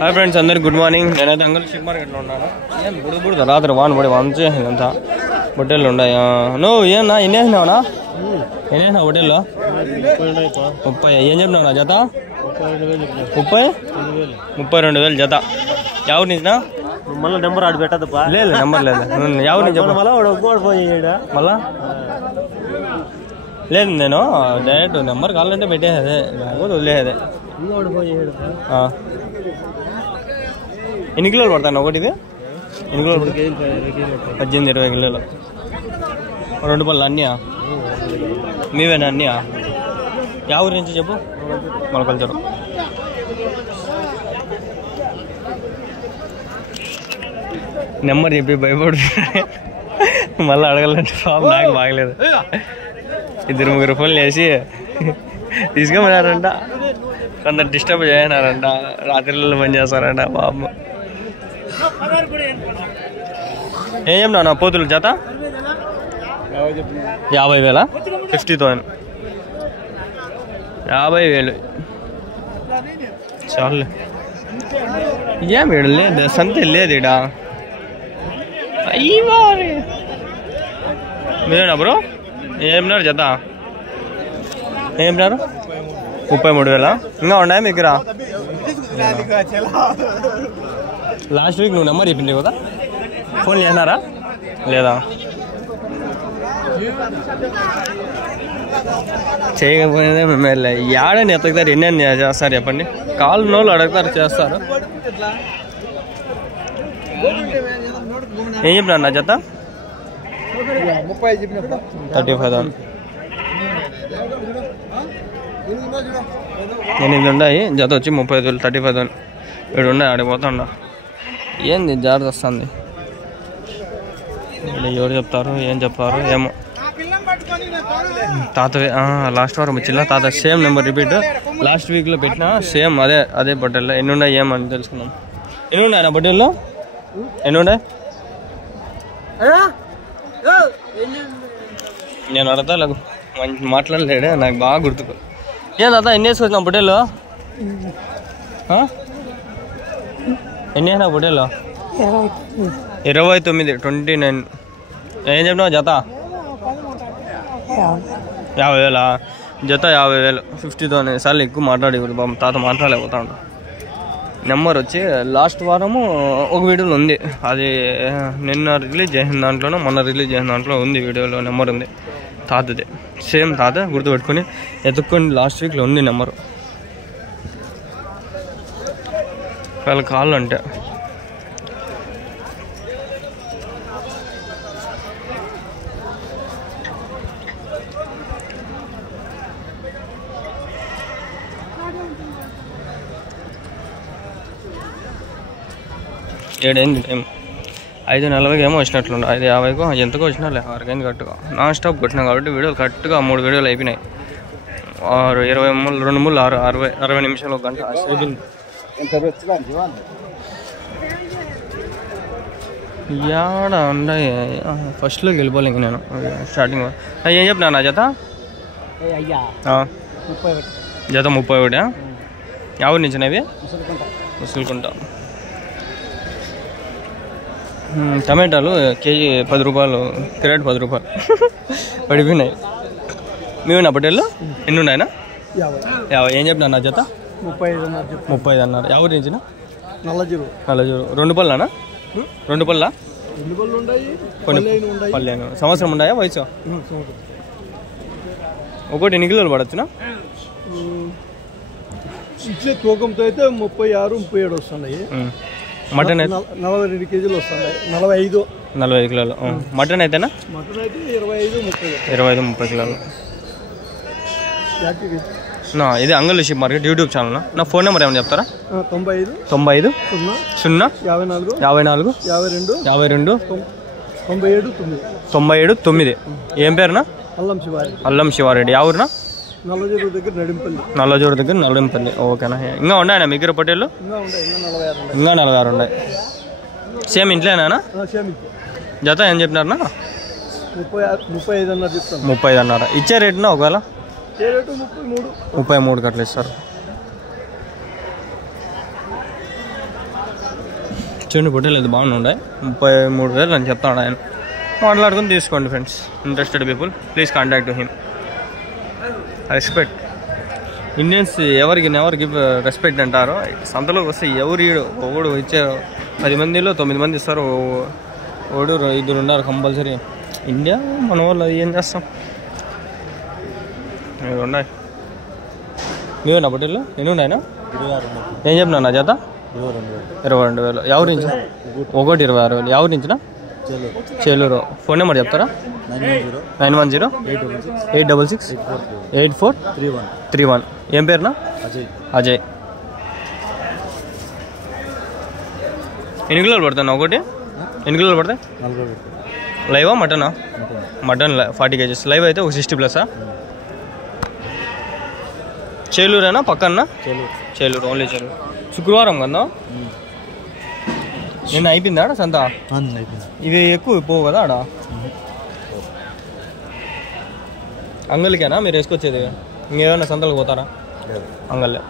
Hi friends, అందరికి good morning. నేనైతే అంగల్ ship మార్కెట్లో ఉన్నాను. ఏం బుడుబుడు రాత్రి వాన పడి వంచేసింది అంతా. హోటల్లో ఉన్నాయి. నువ్వు ఏమన్నా ఎన్ని వేసినావునా? ఎన్ని వేసినావు హోటల్లో? 30. ఏం చెప్పినావు జత? 32,000 జత. ఎవరి నుంచి? మళ్ళీ నెంబర్ ఆడు పెట్టదప్పా. లేదు నెంబర్ లేదు. ఎవరి నుంచి మళ్ళా? లేదు, నేను డైరెక్ట్ నెంబర్ కావాలంటే పెట్టేదే, లేకపోతే వదిలేదే. ఎన్ని కిలోలు పడతాను ఒకటి? ఇది ఎన్ని కిలోలు? 18-20 కిలోలు. 2 పళ్ళు అన్నీయా? మీవేనా అన్నీయా? యా ఊరి నుంచి చెప్పు? మొలకల్చరు. నెంబర్ చెప్పి భయపడు, మళ్ళీ అడగాలంటే పాపం నాకు బాగలేదు. 2-3 ఫోన్లు చేసి తీసుకుపోయారంట. కొందరు డిస్టర్బ్ చేయనారంట, రాత్రిలో పని చేస్తారంట పాపం. ఏం చెప్పినా పోతులు జత? 50,000. 50,000. 50,000 చాలు. ఏం ఇడ లేదు, సంత లేదు ఇడ. అయ్యో మీరేనా బ్రో? ఏమన్నారు జత? ఏమన్నారు? 33,000. ఇంకా ఉన్నాయా మీకు? లాస్ట్ వీక్ నువ్వు నెంబర్ చెప్పింది కదా, ఫోన్ చేసినారా లేదా? చేయకపోయినదే మిమ్మల్ని ఏడని ఎత్తుకుతారు, ఎన్ని చేస్తారు చెప్పండి? కాళ్ళు నోళ్ళు అడుగుతారు, చేస్తారు. ఏం చెప్పినా నా జత? 35,000. 8 ఉన్నాయి, జత వచ్చి 35,000. 35,000 ఇక్కడ ఉన్నాయి. ఆడిపోతుండ ఏంది జాగ్రత్త వస్తుంది. ఎవరు చెప్తారు, ఏం చెప్తారు ఏమో. తాతవే లాస్ట్ వారం వచ్చిల్లా తాత. సేమ్ నెంబర్ రిపీట్ లాస్ట్ వీక్లో పెట్టినా, సేమ్ అదే బట్టల్లో. ఎన్ని ఉన్నాయి ఏమని తెలుసుకున్నాం. ఎన్ని ఉన్నాయి నా బట్టల్లో? ఎన్ని ఉన్నాయి? నేను అడతా మంచి మాట్లాడలేడే, నాకు బాగా గుర్తుకు. ఏం తాత ఎన్ని వేసుకొచ్చినా బుట్టెల్లో? ఎన్ని అయినా బుట్టెల్లో? 29. 29. ఏం చెప్పినావు జత? 50,000 జత. 50,000. 50,000. సార్లు ఎక్కువ మాట్లాడకూడదు బాబు, తాత మాట్లాడలేకపోతా ఉంటా. నెంబర్ వచ్చి లాస్ట్ వారము ఒక వీడియోలో ఉంది, అది నిన్న రిలీజ్ చేసిన దాంట్లోనూ మొన్న రిలీజ్ చేసిన దాంట్లో ఉంది. వీడియోలో నెంబర్ ఉంది తాతది. సేమ్ తాత గుర్తుపెట్టుకొని ఎత్తుక్కొని లాస్ట్ వీక్లో ఉంది నెంబరు. వాళ్ళ కాళ్ళు అంటే ఏడైంది టైం. 5:40 ఏమో వచ్చినట్లుండే, 5:50కో ఎంతకో వచ్చినా. 6 కరెక్ట్గా నాన్ స్టాప్ కొట్టినా కాబట్టి వీడియోలు కరెక్ట్గా 3 వీడియోలు అయిపోయినాయి. 20 మూలు 2 మూలు 60 నిమిషాలు, 1 గంట అయిపోయింది. యాడ ఉన్నాయి ఫస్ట్లోకి వెళ్ళిపోలే ఇంక నేను స్టార్టింగ్. ఏం చెప్పినా నా జత? జత 31. ఎవరి నుంచి అవి? ముసులుకుంటా. టమాటాలు కేజీ 10 రూపాయలు, క్యారెట్ 10 రూపాయలు పడిపోయినాయి. మేము నా పటేళ్ళు ఎన్ని ఉన్నాయనా? 50. ఏం చెప్పినా నా జత? 35 అన్నారు. ఎవరి నుంచి? నల్లజూరు. 2 పళ్ళనా? 2 పళ్ళా? కొన్ని పల్లెను. సంవత్సరం ఉన్నాయా వయసు? ఒకటి ఎన్ని కిలోలు పడచ్చునా? తూకంతో అయితే 36-37 వస్తున్నాయి. మటన్ అయితే 42 కేజీలు వస్తున్నాయి. 45 కిలోలు. మటన్ అయితేనా? మటన్ అయితే 25-30 కిలోలు. ఇది అంగల్ షిప్ మార్కెట్ యూట్యూబ్ ఛానల్. నా ఫోన్ నెంబర్ ఏమైనా చెప్తారా? 95 0 54 52 97 9. ఏం పేరునా? అల్లం శివారెడ్డి. ఎవరునా? నల్లజూరు దగ్గర నడింపల్లి. ఓకేనా? ఇంకా ఉన్నాయన్నా మీకు పొట్టేళ్ళు? ఇంకా 46 ఉన్నాయి. సేమ్ ఇంట్లోనా? జత ఏం చెప్పినారనా? 35 అన్నారా? ఇచ్చే రేటునా? ఒకవేళ 33 అట్లా ఇస్తారు. చూడండి పొట్టేలు అయితే బాగుండే 33,000 అని చెప్తాడు ఆయన. మాట్లాడుకుని తీసుకోండి friends. Interested people please contact him. Respect Indians ఎవరికి గివ్ రెస్పెక్ట్ అంటారు. సంతలోకి వస్తే ఒకడు ఇచ్చే 10 మందిలో 9 మంది ఇస్తారు. ఒకడు 2 ఉన్నారు కంపల్సరీ. ఇండియా మన వాళ్ళు ఏం చేస్తాం. ఉన్నాయి మీవేనా పొట్టేళ్ళు? ఎన్ని ఉన్నాయినా? ఏం చెప్పినా నా చేత 22,000. ఎవరి నుంచి? ఒకటి 26,000. ఎవరి నుంచినా? చేలూరు. ఫోన్ నెంబర్ చెప్తారా? 910-866-8431. ఏం పేరునా? అజయ్. ఎన్ని కిలోలు పడతాను ఒకటి? ఎన్ని కిలోలు పడతాయి? లైవా మటనా? Mutton 40 kgs. లైవ్ అయితే ఒక 60+. చేలూరేనా పక్కన? చేలూరు. ఓన్లీ చేలూరు. శుక్రవారం కదా నిన్న అయిపోయిందా ఆడ సంత? ఇవి ఎక్కువ పోవు కదా ఆడ. అంగలికేనా మీరు వేసుకొచ్చేది? ఇంకేమైనా సంతలకు పోతారా? అంగల్లే.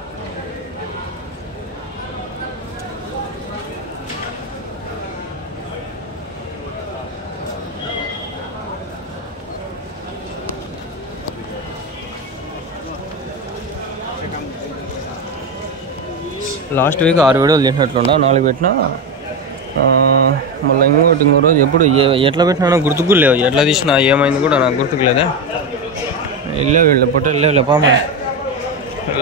లాస్ట్ వీక్ 6 వీడియోలు చేసినట్లున్నా, 4 పెట్టినా. మళ్ళీ ఇంకో రోజు ఎప్పుడు ఎట్లా పెట్టినా గుర్తుకు లేవు. ఎట్లా తీసినా ఏమైంది కూడా నాకు గుర్తుకు లేదే. వెళ్ళే పొట్టేళ్ళే పామ.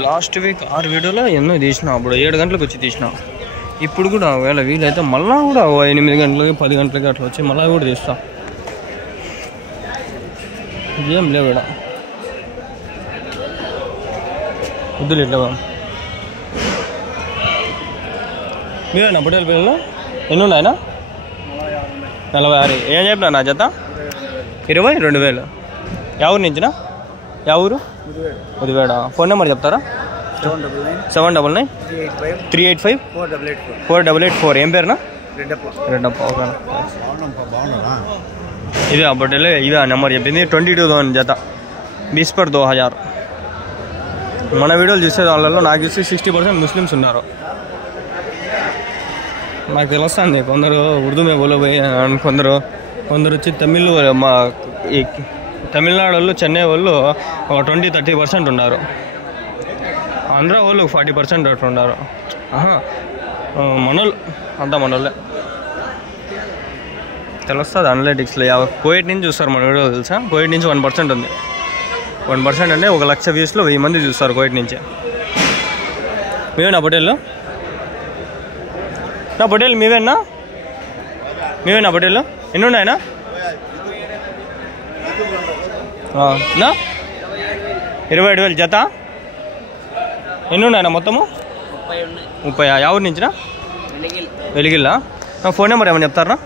లాస్ట్ వీక్ 6 వీడియోలో ఎన్నో తీసిన. అప్పుడు 7 గంటలకు వచ్చి తీసిన. ఇప్పుడు కూడా ఒకవేళ వీలైతే మళ్ళీ కూడా 8 గంటలకి 10 గంటలకి అట్లా వచ్చి మళ్ళీ కూడా తీస్తా. ఏం లేవు ఇక్కడ వద్దులు ఇట్లా. మీరేనా పొట్టేళ్ళ పిల్లలు? ఎన్ని ఉన్నాయనా? 46. ఏం చెప్పినా నా జత? 22,000. ఎవరి నుంచినా? ఎవరు? ఉదివేడా. ఫోన్ నెంబర్ చెప్తారా? 799-385-4884. ఏం పేరునా? రెడ్డప్ప. ఓకేనా. ఇదే ఆ పొట్టేలు. ఇదే ఆ నెంబర్ చెప్పింది. 22,000 జత. 20 पर 2,000. మన వీడియోలు చూసే వాళ్ళలో నాకు చూసి 60% ముస్లిమ్స్ ఉన్నారు. నాకు తెలుస్తుంది. కొందరు ఉర్దూ మే బోలో పోయి, కొందరు వచ్చి తమిళనాడు వాళ్ళు, చెన్నై వాళ్ళు 20-30% ఉన్నారు. ఆంధ్ర వాళ్ళు 40% అట్లా ఉన్నారు. మనోళ్ళు అంతా మనోళ్ళే తెలుస్తుంది. అనలిటిక్స్లో కోయిట్ నుంచి చూస్తారు మన వీడియో తెలుసా? కోయిట్ నుంచి 1% ఉంది. 1% అంటే 1,00,000 వ్యూస్లో 1000 మంది చూస్తారు కోయిట్ నుంచి. మేమేనా పొట్టేళ్ళు? నా పొట్టేళ్ళు మీవేనా? పొట్టేళ్ళు ఎన్ని ఉన్నాయనా? నా 27,000 జత. ఎన్ని ఉన్నాయన్నా మొత్తము? 30. ఎవరి నుంచినా? వెలిగిల్లా. నా ఫోన్ నెంబర్ ఏమైనా చెప్తారా?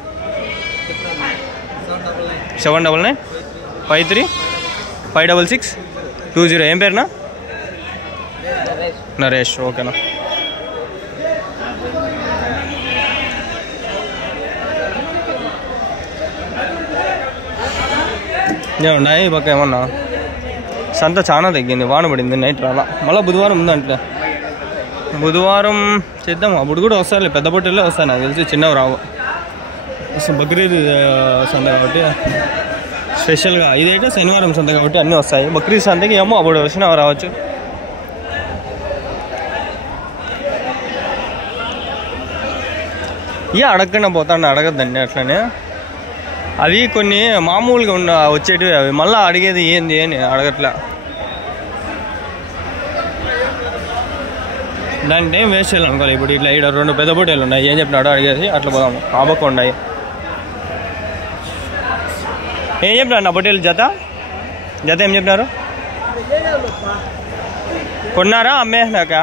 799-53-566-20. ఏం పేరునా? నరేష్. ఓకేనా. ఏమున్నాయి ఈ పక్క ఏమన్నా? సంత చాలా తగ్గింది. వాన పడింది నైట్ రాలా. మళ్ళీ బుధవారం ఉందంటే బుధవారం చేద్దాం. అప్పుడు కూడా వస్తాయి. పెద్ద పొట్టేళ్ళే వస్తాయి నాకు తెలిసి. చిన్నవి రావు. బక్రీద్ సంత కాబట్టి స్పెషల్గా. ఇదైతే శనివారం సంత కాబట్టి అన్నీ వస్తాయి. బక్రీద్ సంతకి ఏమో అప్పుడు వచ్చినవి రావచ్చు. అడగకుండా పోతాండి. అడగద్దండి అట్లనే. అవి కొన్ని మామూలుగా వచ్చేటివి. అవి మళ్ళీ అడిగేది ఏంది అని అడగట్లా. దాని టైం వేస్ట్ చేయాలనుకోవాలి. ఇప్పుడు ఇట్లా ఇక్కడ 2 పెద్ద పొట్టేలు ఉన్నాయి. ఏం చెప్పినాడో అడిగేసి అట్లా పోదాము. ఆబక్క ఉన్నాయి. ఏం చెప్పినారు నా పొట్టేలు జత? ఏం చెప్పినారు? కొన్నారా అమ్మేసినాక?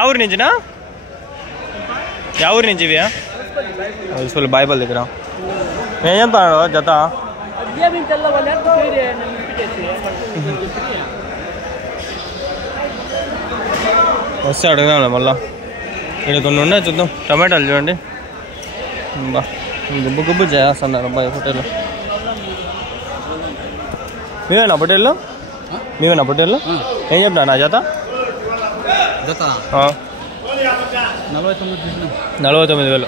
ఎవరి నుంచినా? ఎవరి నుంచి ఇవి? బాయిపల్ దగ్గర. ఏం చెప్తాడు జత? వస్తే అడగదాం మళ్ళా. ఇక్కడ కొన్ని ఉన్నాయి చూద్దాం. టమాటాలు చూడండి. బా గుబ్బు చేస్తున్నారు అబ్బాయి పొట్టేళ్ళు. మీవేనా పొట్టేళ్ళు? ఏం చెప్పినా నా జత? 49,000.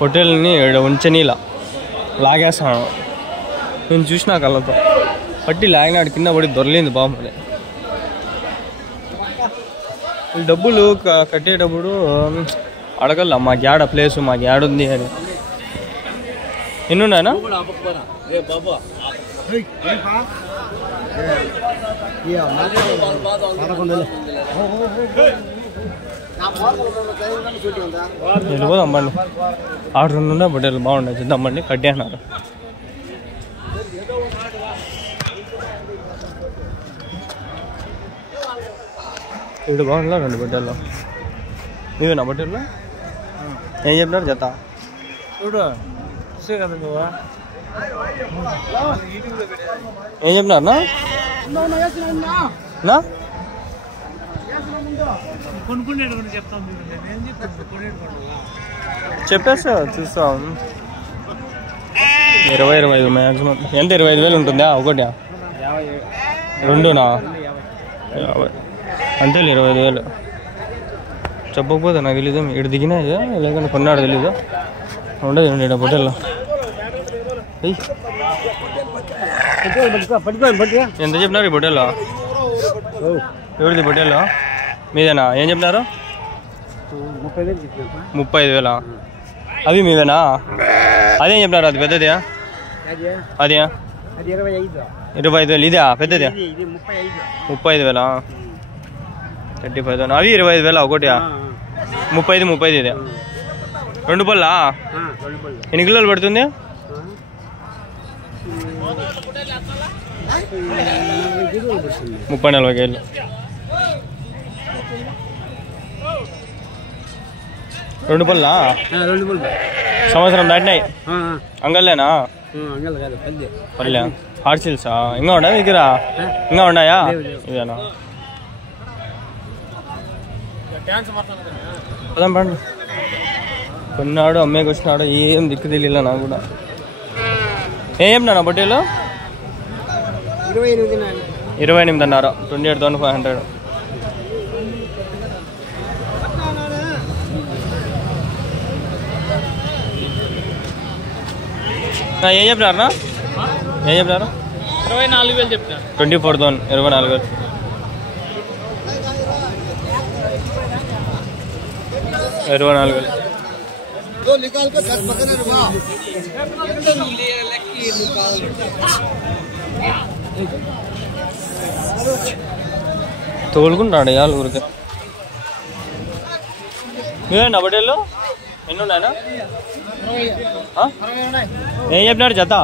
పొట్టేల్ని ఉంచనీలా లాగేస్తాను. నేను చూసిన కళ్ళతో పట్టి లాగినాడు, కింద పడి దొరలేదు బాగుంది. డబ్బులు కట్టేటప్పుడు అడగల మాకు యాడ ప్లేసు, మాకు యాడుంది అని. ఎన్నున్నాయనా? వెళ్ళిపోదాం బండి. 6 ఉన్నాయి పొట్టేలు బాగుండే, చూద్దాం బండి. కట్టే అన్నారు. ఇప్పుడు బాగుందా 2 పొట్టేళ్ళు? నువ్వేనా పొట్టేళ్ళు? ఏం చెప్పినారు జత? చూడు కదా నువ్వు ఏం చెప్పినారు నా చెప్పేస్తా, చూస్తాం. 20-25 మ్యాక్సిమం. ఎంత 25,000 ఉంటుందా ఒకటి? 2నా? 50 అంతే. 25,000 చెప్పకపోతే నాకు తెలీదు. ఇటు దిగినాయి లేకుంటే కొన్నాడు తెలీదు. ఉండదు ఇక్కడ పొట్టేళ్ళు. ఎంత చెప్పినారు ఈ పొట్టేళ్ళు? ఎవరిది పొట్టేళ్ళు? మీదేనా? ఏం చెప్పినారు? 35,000. అవి మీవేనా? అదేం చెప్పినారు? అది పెద్దది? అదే 25,000. ఇదా పెద్దది? 35,000. 35,000. అవి 25,000 ఒకటి. 30 ఇదే. 2 పళ్ళా? ఎన్ని కిలోలు పడుతుంది? 30-40 కేజీలు. రెండు పళ్ళా? సంవత్సరం దాటినాయి. అంగల్లేనా? పల్లె హార్సిల్సా? ఇంకా ఉన్నాయా దగ్గర? ఇంకా ఉన్నాయా? ఇదేనా? పదం పండు. కొన్నాడు, అమ్మేకి వచ్చినాడు. ఏం దిక్కు తెలియలే నాకు కూడా. ఏం చెప్పినా పొట్టేలు? 28 అన్నారు. 28,500. ఏం చెప్పినారనా? ఏం చెప్పినారు? 24,000 చెప్పినారు. 24,000. 24,000. 24,000. తోలుకుంటాడు ఇవాళ ఊరికి. మీవేనా పొట్టేళ్ళు? ఎన్ని ఉన్నాయనా? ఏం చెప్పినారు జత?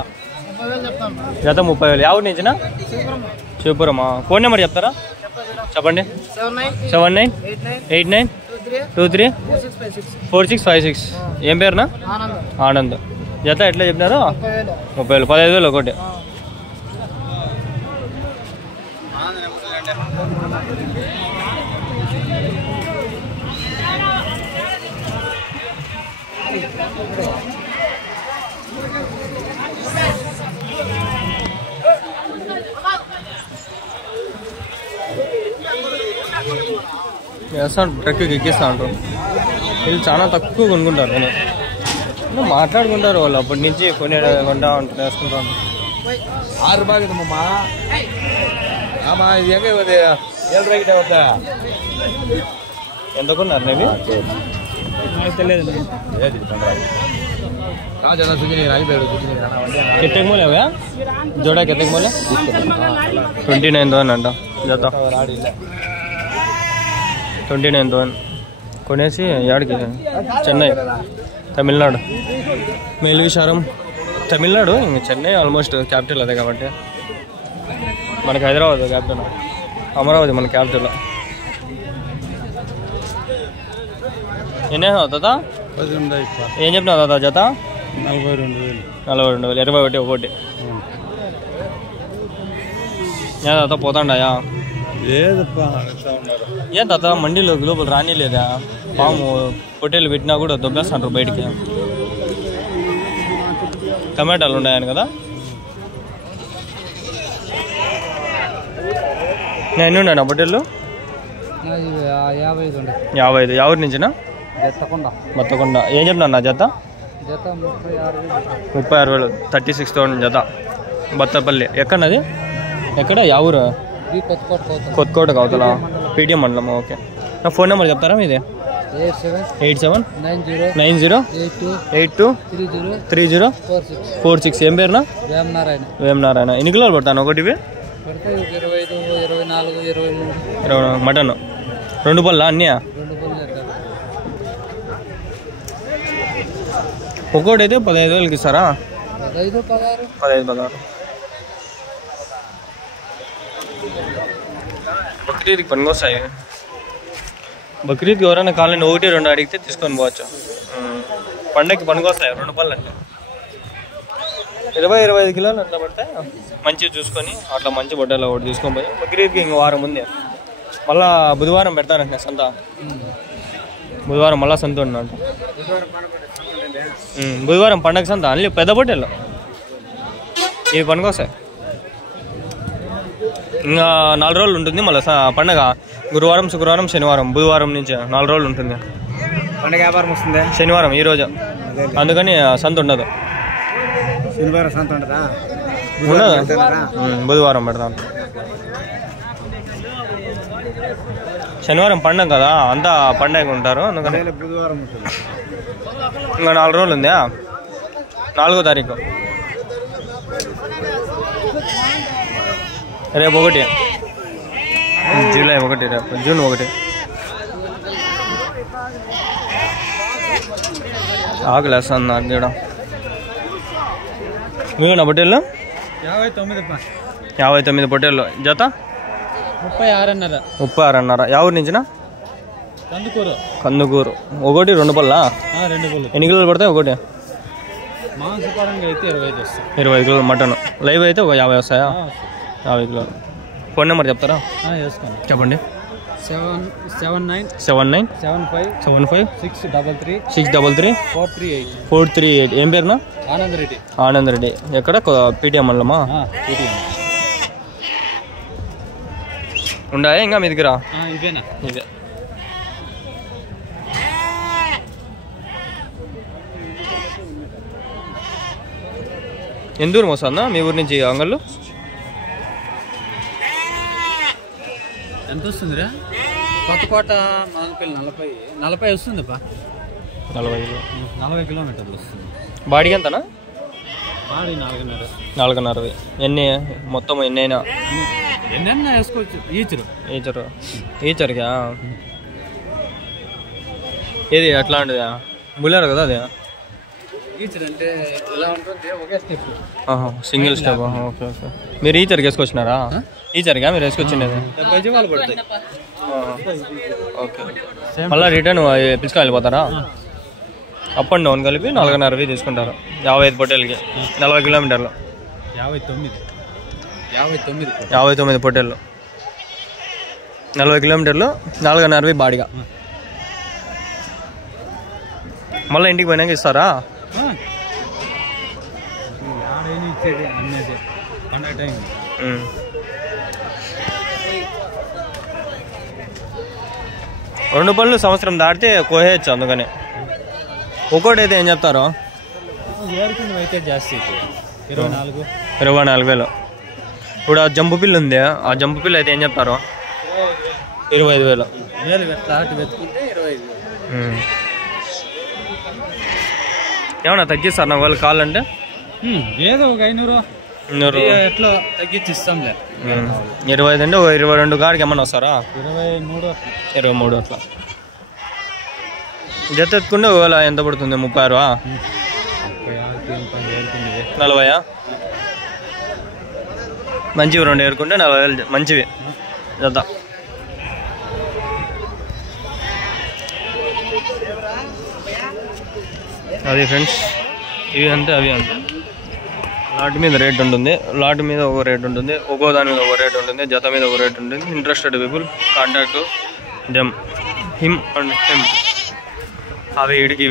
జత 30,000. ఎవరి నుంచినా? శివపురమా? ఫోన్ నెంబర్ చెప్తారా? చెప్పండి. 7989234656. ఏం పేరునా? ఆనంద్. జత ఎట్లా చెప్పినారు? 30,000. 15,000 ఒకటి. వేస్తాను, ట్రక్కి ఎక్కిస్తా ఉంటారు. వీళ్ళు చాలా తక్కువ కొనుక్కుంటారు. నేను మాట్లాడుకుంటారు వాళ్ళు అప్పటి నుంచి కొంటా ఉంటారు, వేసుకుంటా ఉంటారు. 6 ರೂಪಾಯಿ ఎంత కొన్నారు నేవి? తెలియదు. కిత్తకి మూలే అవా జోడా? కిత్తకి మూలే 29,000 అంట జత. 29,000 కొనేసి యాడికి? చెన్నై, తమిళనాడు. మేలువిశారం తమిళనాడు, ఇంక చెన్నై ఆల్మోస్ట్ క్యాపిటల్ అదే కాబట్టి. మనకి హైదరాబాద్ క్యాపిటల్, అమరావతి మన క్యాపిటల్. ఎన్నేసావు తాత? ఏం చెప్పినావు తాత జత? 42,000. 42,000. 21 ఒకటి. ఏ తాత పోతాండాయా లేదప్పా ఏం తాత మండీలోకి లోపల రానిలేదా పాము పొట్టేలు పెట్టినా కూడా దొబ్బేస్తాంటారు బయటికి టమాటాలు ఉన్నాయని కదా ఎన్ని ఉన్నాయి నా పొట్టేళ్ళు 55 ఎవరి నుంచినా బత్తకొండ ఏం చెప్పినా నా జత 36,000 36,000 జత బత్తపల్లి ఎక్కడది ఎక్కడ ఎవరు కొత్తకోట కవుతలా పీటీఎం మండలం ఓకే నా ఫోన్ నెంబర్ చెప్తారా మీది 8790823046 ఏం పేరునా వేమనారాయణ ఎన్ని కిలోలు పడతాను ఒకటివి 24 మటన్ 2 పళ్ళా అన్నీ ఒక్కోటి అయితే 15,000కి ఇస్తారా 15-16 బక్రీద్కి పనికొస్తాయి బక్రీద్కి ఎవరైనా కావాలని 1-2 అడిగితే తీసుకొని పోవచ్చు పండగకి పనికొస్తాయి 2 పళ్ళు అంటే 20-25 కిలోలు అట్లా పడితే మంచిగా చూసుకొని అట్లా మంచి బొట్టలో ఒకటి తీసుకొని పోయి బక్రీద్కి ఇంక వారం ఉంది మళ్ళా బుధవారం పెడతారంట సంత బుధవారం మళ్ళీ సంత ఉన్నట్టు బుధవారం పండగ సంత అన్ని పెద్ద బొట్టెలు ఇవి పనికొస్తాయి ఇంకా 4 రోజులు ఉంటుంది మళ్ళీ పండగ గురువారం శుక్రవారం శనివారం బుధవారం నుంచి 4 రోజులు ఉంటుంది పండగ వ్యాపారం వస్తుంది శనివారం ఈరోజు అందుకని సంత ఉండదు శనివారం సంత ఉండదా ఉండదు బుధవారం పెడతాను శనివారం పండగ కదా అంతా పండగ ఉంటారు అందుకని బుధవారం ఉంటుంది ఇంకా 4 రోజులు ఉందా 4వ తారీఖు రేపు 1 జూలై 1 రేపు జూన్ 1 ఆకలేస్తుంది నాకు కూడా మీవేనా పొట్టేళ్ళు 59 పొట్టేళ్ళు జత 36,500 ఎవరి నుంచినా కందుకూరు 1-2 పళ్ళా 2 పళ్ళు ఎన్ని కిలోలు పడతాయి ఒకటి మాంసపరంగా అయితే 25 కిలోలు మటన్ లైవ్ అయితే ఒక 50 వస్తాయా 50 కిలోలు ఫోన్ నెంబర్ చెప్తారా వేసుకోండి చెప్పండి 799633633438 ఏం పేరునా ఆనంద్ రెడ్డి ఎక్కడ పీటీఎం మండలమా ఉండాయా ఇంకా మీ దగ్గర ఇదే ఎంత దూరం వస్తుందా మీ ఊరి నుంచి అంగళ్ళు ఎంత వస్తుందిరా కొత్తకోట మదనపల్లి 40 వస్తుంది 40 కిలోమీటర్లు వస్తుంది బాడీకి ఎంతనా బాడీ 4.5 ఎన్ని మొత్తం ఎన్నైనా ఎన్నైనా వేసుకోవచ్చు ఈచర్గా ఏది అట్లాంటిదా బుల్లర్ కదా అది ఈచర్ అంటే ఎలా ఉంటుంది ఒకే step single step okay okay మీరు ఈచర్కి వేసుకొచ్చినారా ఈచర్గా మీరు వేసుకొచ్చిండేది 70 జీవాలు పడతాయి ఓకే మళ్ళీ రిటర్న్ పిలుచుకొని వెళ్ళిపోతారా అప్ అండ్ డౌన్ కలిపి 4.5 తీసుకుంటారు 55 పొట్టేళ్ళకి 40 కిలోమీటర్లు 59 పొట్టేళ్ళు 40 కిలోమీటర్లు 4.5 బాడిగా మళ్ళీ ఇంటికి పోయినాక ఇస్తారా రెండు పళ్ళు సంవత్సరం దాటితే కోసేయచ్చు అందుకని ఒక్కోటి అయితే ఏం చెప్తారు అయితే జాస్తి 24,000 ఇప్పుడు ఆ జంపు పిల్లు ఉంది ఆ జంపు పిల్లు అయితే ఏం చెప్తారు 25,000 ఏమన్నా తగ్గిస్తారు నాకు వాళ్ళు కావాలంటే ఏదో ఒక 500 ఎట్లా తగ్గించి ఇస్తాంలే 25 అంటే 22 కాడికి ఏమన్నా వస్తారా 23 అట్లా జత ఎత్తుకుంటే ఒకవేళ ఎంత పడుతుంది 36 40 మంచివి 2 ఏరుకుంటే 40,000 మంచివి జత అది ఫ్రెండ్స్ ఇవి అంతే అవి అంతే లాట్ మీద రేట్ ఉంటుంది, లాట్ మీద ఒక రేట్ ఉంటుంది, ఒక్కో దాని మీద ఒక రేట్ ఉంటుంది, జత మీద ఒక రేట్ ఉంటుంది. Interested people contact them, him and him. అవి వీడికి